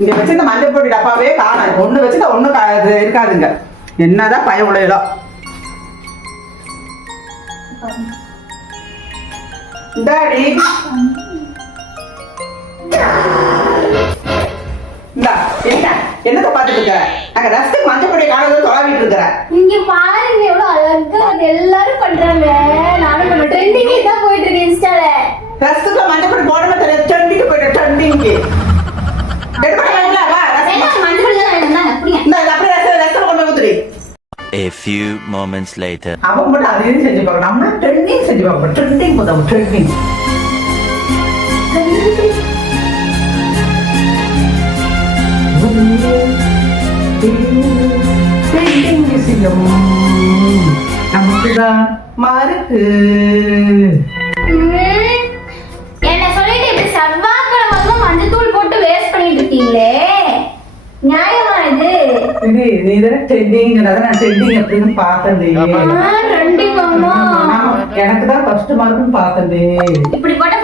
இங்க வச்சு இந்த மஞ்சள் பொடி டப்பாவே காணும். ஒண்ணு வச்சுதான் ஒண்ணு இருக்காதுங்க. என்னதான் பய உடையதோ. இந்தாடி என்னத்த பாத்துட்டு இருக்க? நாங்க ரசத்துக்கு மஞ்சள் பொடி காணாத தொலைவிட்டு இருக்கிறேன். இங்க பாருங்க எவ்வளவு அழகா எல்லாரும் பண்றாங்க. நானும் பண்ண ட்ரெண்டிங் தான் போயிட்டு இருக்கு இன்ஸ்டால. ரசத்துக்கு மஞ்சள் பொடி போடாம தெரிய ட்ரெண்டிங் போயிட்டு ட்ரெண்டிங்க்கு. எடுக்கறீங்களா? வா ரசம் மஞ்சள் பொடி தான் என்ன அப்படியே. இந்த அப்படியே ரசம் கொண்டு ஊத்துடி. A few moments later. அவன் மட்டும் அதையும் செஞ்சு பார்க்கணும். நம்ம ட்ரெண்டிங் செஞ்சு பார்ப்போம். ட்ரெண்டிங் போதும் ட்ரெண்டிங். நமக்குதான் மாறுக்கு. என்ன சொல்லிட்டு இப்படி செவ்வாய்க்கிழமை மஞ்சள் தூள் போட்டு வேஸ்ட் பண்ணிட்டு இருக்கீங்களே, நியாயமா இது? நீ தானே ட்ரெண்டிங், நான் ட்ரெண்டிங் அப்படின்னு பார்த்தேன். ட்ரெண்டிங் எனக்கு தான் ஃபர்ஸ்ட் மார்க்னு பார்த்தேன். இப்படி போட்டா